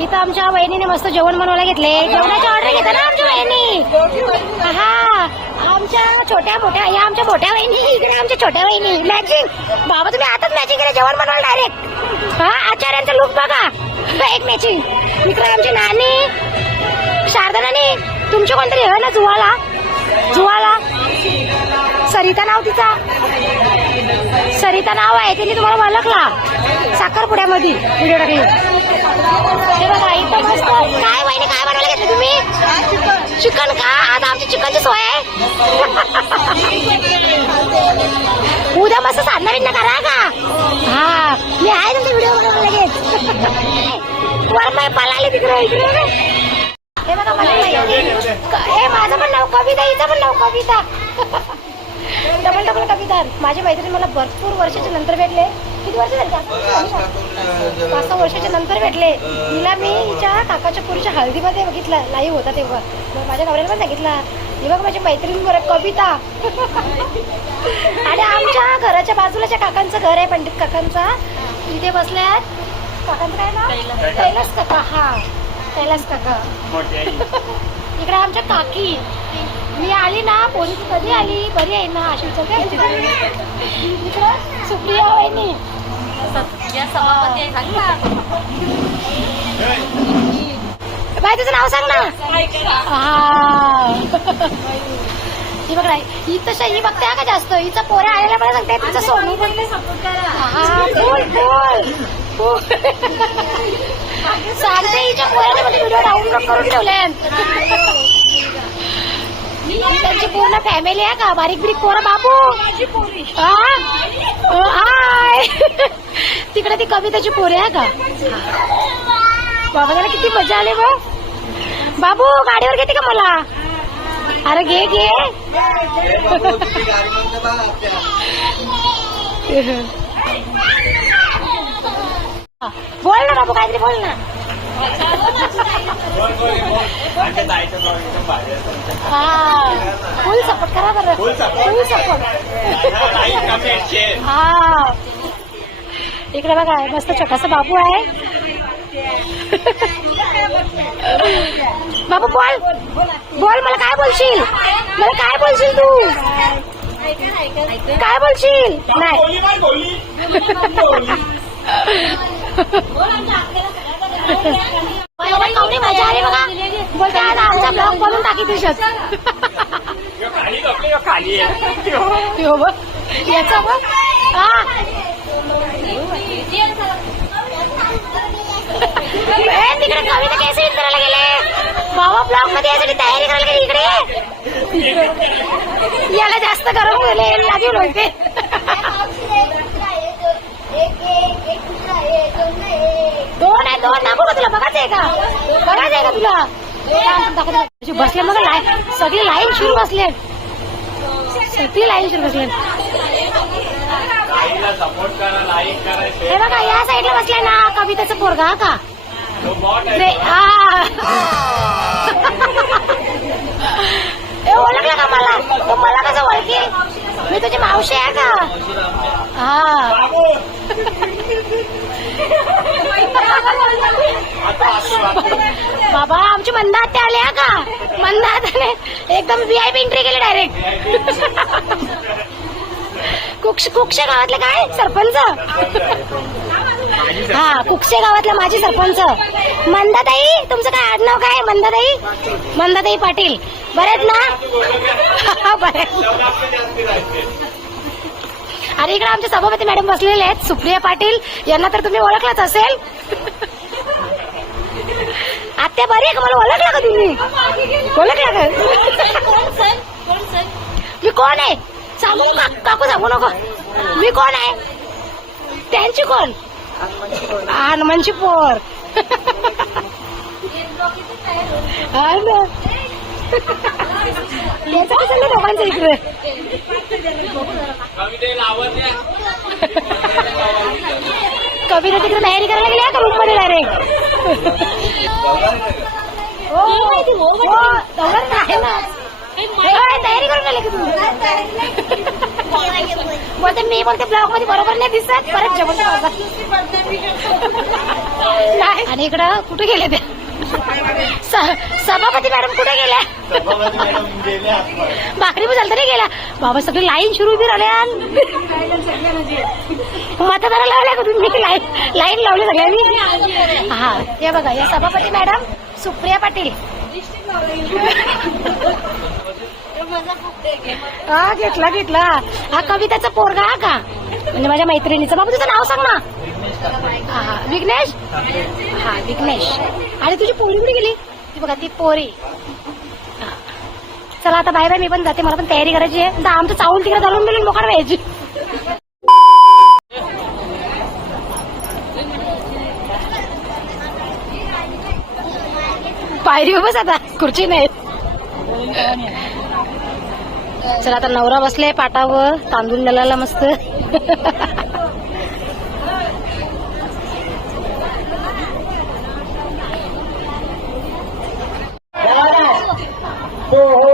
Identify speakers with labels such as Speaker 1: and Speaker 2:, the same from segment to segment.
Speaker 1: इथं आमच्या बहिणीने मस्त जेवण बनवायला घेतले. जेवणाची ऑर्डर घेतला ना आमच्या बहिणी हा आमच्या छोट्या मोठ्या या आमच्या मोठ्या वहिनी इकडे आमच्या छोट्या वहिनी. मॅचिंग बाबा तुम्ही आताच मॅचिंग केलं. जेवण बनवायला डायरेक्ट हा आचार्यांचा लुक बघा. एक मॅचिंग मित्र आमची नानी शारदा नानी तुमची कोणतरी हे ना जुवाला? जुवाला? सरिता नाव तिचा? सरिता नाव आहे तिने तुम्हाला ओळखला. साखरपुड्यामध्ये. व्हिडिओ टाकली. हे बघा इथं मस्त काय वाईने काय बनवायला घेतलं तुम्ही? चिकन का? आता आमची चिकनची सोय आहे. उद्या मस्त साधना ना करा का? हा मी आहे तुमचा व्हिडिओ बघायला लगेच. वर पळाले तिकडे इकडे हे बघा मला हे माझं पण नाव कविता हिचं पण नाव कविता. डबल डबल कविता. माझी मैत्रीण मला भरपूर वर्षाच्या नंतर भेटले. किती वर्ष झाली पाच सहा वर्षाच्या नंतर भेटले. तिला मी हिच्या काकाच्या पुरीच्या हळदीमध्ये बघितलं. लाईव्ह होता तेव्हा. माझ्या नवऱ्याला पण सांगितलं. ही बघ माझी मैत्रीण बरं कविता. आणि आमच्या घराच्या बाजूलाच्या काकांचं घर आहे पंडित काकांचा. इथे बसल्यात. काकांचं काय नाव? कैलास काका. हा. कैलास काका. इकडे आमच्या काकी. मी आली ना तू कधी आली? बरी आहे ना? अशी विचारते. इकडं सुप्रिया वहिनी. बाई तुझं नाव सांग ना. हा. बघ ही तशा ही बघते का जास्त? हिचं पोऱ्या आलेल्या मला सांगते तिचं सोनू पण बोल बोल बोल. सांगते हिच्या पोऱ्याने मध्ये व्हिडिओ डाउनलोड करून ठेवले त्यांची पूर्ण फॅमिली आहे का? बारीक बिरीक पोरं, बाबू। हा? हाय तिकडे ती कविताची पोरी आहे का? बाबा, त्याला किती मज़ा आली बघ. बाबू, गाडीवर घेते का मला? अरे, घे घे. बोल ना बाबू, काहीतरी बोल ना. हा फुल सपोर्ट करा बरं. फुल सपोर्ट हा. इकडे बघा मस्त छोटासा बाबू आहे. बाबू बोल. बोल मला काय बोलशील? मला काय बोलशील तू? काय बोलशील? नाही. एवढी मजा आली बघा बोलते आज आमचा ब्लॉग बनवून टाकी
Speaker 2: खाली
Speaker 1: याचा बघ हा तिकडे कविता कॅसे करायला गेले बाबा ब्लॉगमध्ये यासाठी तयारी करायला गेली इकडे याला जास्त गरम गेले लागेल होते दोन आहे दोन. दाखवू का तुला. बघायचं आहे का? बघायचं आहे का तुला. बसले मग लाईन सगळी लाईन सुरू बसले. सगळी लाईन सुरू बसले. हे बघा या साईडला बसलाय ना कविताचं पोरगा का? ओळखलं का मला? तो मला कसं ओळखेल? मी तुझी मावशी आहे का? हा. बाबा आमची मंदात आले हा का? मंदात एकदम व्हीआयपी एंट्री केली डायरेक्ट कुक्ष कुक्षे गावातले काय? सरपंच? हा कुक्षे गावातला माझी सरपंच. मंदाताई तुमचं काय आडनाव काय? मंदाताई? मंदाताई पाटील. बरेच ना? बरे आणि इकडे आमचे सभापती मॅडम बसलेले आहेत. सुप्रिया पाटील यांना तर तुम्ही ओळखलंच असेल. आत्या बरी आहे का? मला ओळखला का तुम्ही? ओळखला का? मी कोण आहे? सांगू का? काकू सांगू नको. मी कोण आहे? त्यांची कोण? हनुमानची पोर. हा ना. याचं कसं इकडे.
Speaker 2: आवडल्या
Speaker 1: कविता तिकडे तयारी करायला गेल्या का रूममध्ये डायरेक्ट हो. हो, ना. होय, तयारी करून आले की तू बोलते मी बोलते ब्लॉगमध्ये बरोबर नाही दिसत. परत नाही आणि इकडं कुठे गेले त्या सभापती मॅडम कुठे गेल्या. भाकरी पण चालतं नाही गेल्या. बाबा सगळी लाईन सुरू उभी राहिल्या मतदाराला लावल्या का तुम्ही? लाईन लाईन लावली सगळ्यांनी. हा हे बघा या सभापती मॅडम सुप्रिया पाटील. हा घेतला घेतला. हा कविताचा पोरगा हा का? म्हणजे माझ्या मैत्रिणीचं. बाबू तुझं नाव सांग ना. हा हा. विघ्नेश? हा विघ्नेश. आणि तुझी पोरी कुठे गेली? ती बघा ती पोरी. हा. चला आता बाय बाय मी पण जाते. मला पण तयारी करायची आहे. आमचं चावून तिकडे घालून मिळून मोकार व्हायची. पायरी बस आता. खुर्ची नाही. चला आता नवरा बसलाय पाटावर. तांदूळ दलाला मस्त. Forró!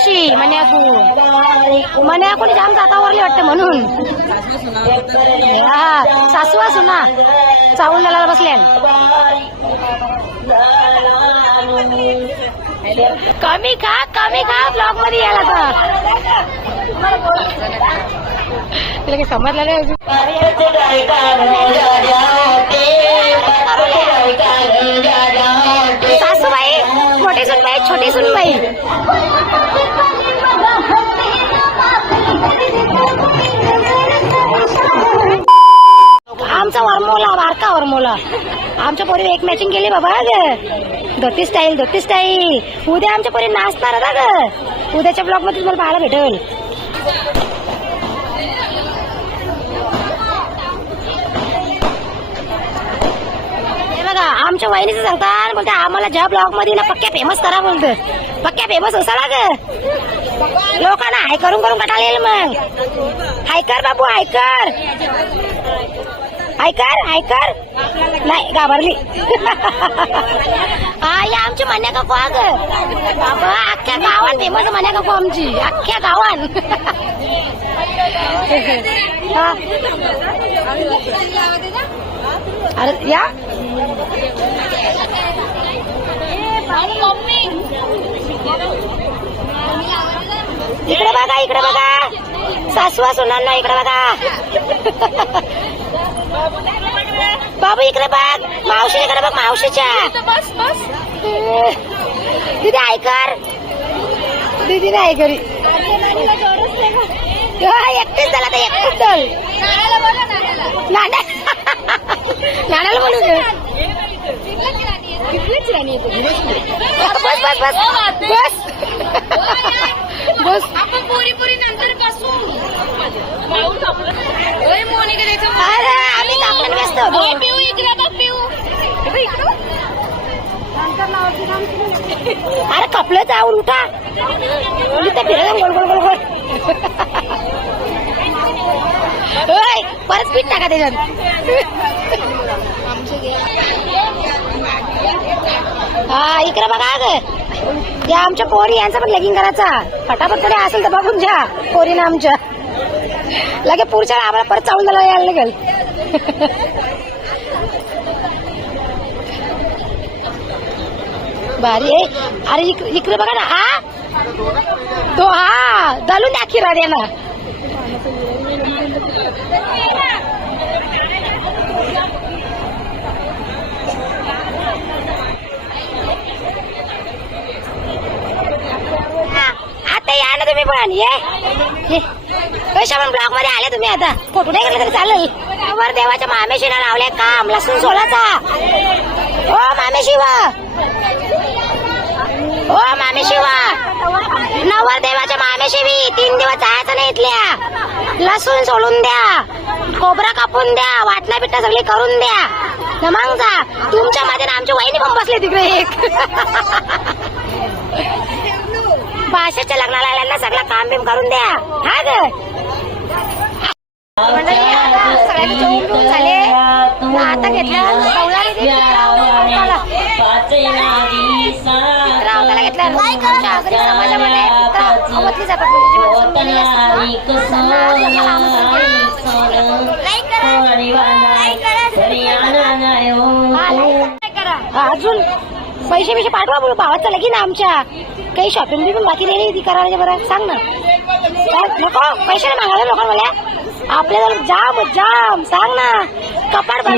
Speaker 1: कशी मन्याकू मन्याकूने जाम जातावरली वाटते म्हणून. हा सासू असू ना चावून दलाला बसल्या. कमी खा कमी खा ब्लॉगमध्ये यायला तर. तिला काही समजलं नाही सासूबाई मोठी सुनबाई छोटी सुनबाई. आमचा वरमोला बारका वरमोला. आमच्या पोरी एक मॅचिंग केली बाबा ग. धोती स्टाईल धोती स्टाईल उद्या आमच्या पोरी नाचणार आता ग. उद्याच्या ब्लॉगमध्ये तुम्हाला पाहायला भेटेल. बघा आमच्या वहिनीचं सांगतात बोलते आम्हाला ज्या ब्लॉगमध्ये ना पक्क्या फेमस करा बोलतं पक्क्या फेमस असाला ग. लोकांना हाय करून करून येईल मग. हाय कर बाबू हाय ऐकर ऐकर नाही घाबरली. आई या आमची म्हण्या का कोग ग अख्ख्या गावात फेमस का को आमची. अख्ख्या गावात. अरे या. इकडे बघा इकडे बघा. सासवा सोनांना इकडे बघा. बाबू इकडे बघ मावशी इकडे बघ मावशीच्या.
Speaker 3: बस बस
Speaker 1: तिथे ऐकर दीदी नाही घरी. एकटेच झाला तर एकटेच चल नाण्या नाण्याला बोलू दे बस बस बस. बस. बस.
Speaker 3: आपण पोरी पोरी नंतर द्यायचं
Speaker 1: अरे.
Speaker 3: पिऊ इकडे बघ पिऊ.
Speaker 1: अरे कपडे जाऊन उठा म्हणजे ते फिरायला गोल गोल गोल गोल. परत पीठ टाका त्याच्यात. हा इकडे बघा ग
Speaker 2: या आमच्या पोरी यांचा पण लेगिंग करायचा. फटाफटकडे असेल तर बघून घ्या पोरीनं आमच्या. लगे पुढच्या आम्हाला परत चालून द्यायला यायला लागेल. भारी अरे इक- इकडे बघा ना हा? तो हा दलून द्या खिरा द्या ना हा, आता या ना तुम्ही पण ये. कशा पण ब्लॉकमध्ये आले तुम्ही आता? फोटो नाही केला तरी चालेल. वर देवाच्या मामेशीला लावले काम लसूण सोलाचा. ओ मामे शिवा ओ मामे शिवा नवर देवाच्या मामेशिवी तीन दिवस जायचं नाही इथल्या. लसूण सोलून द्या खोबरं कापून द्या वाटणा पिठा सगळी करून द्या. न मग जा तुमच्या मध्ये ना आमची पण बसले तिकडे एक. भाषेच्या लग्नाला आल्यांना सगळं काम बिम करून द्या. हा ग. बिवून झाले. आता घेतलं घेतलं. समाजामध्ये. जातात म्हणजे ना, द्या. अजून पैसे बिशे पाठवा बोलू. भावाचं लगीन आहे आमच्या. काही शॉपिंग बी पण बाकी नाही ती करायला बरं. सांग ना. नको. पैसे मागायला लोक मला आपल्याला जाम जाम सांग ना. कपाट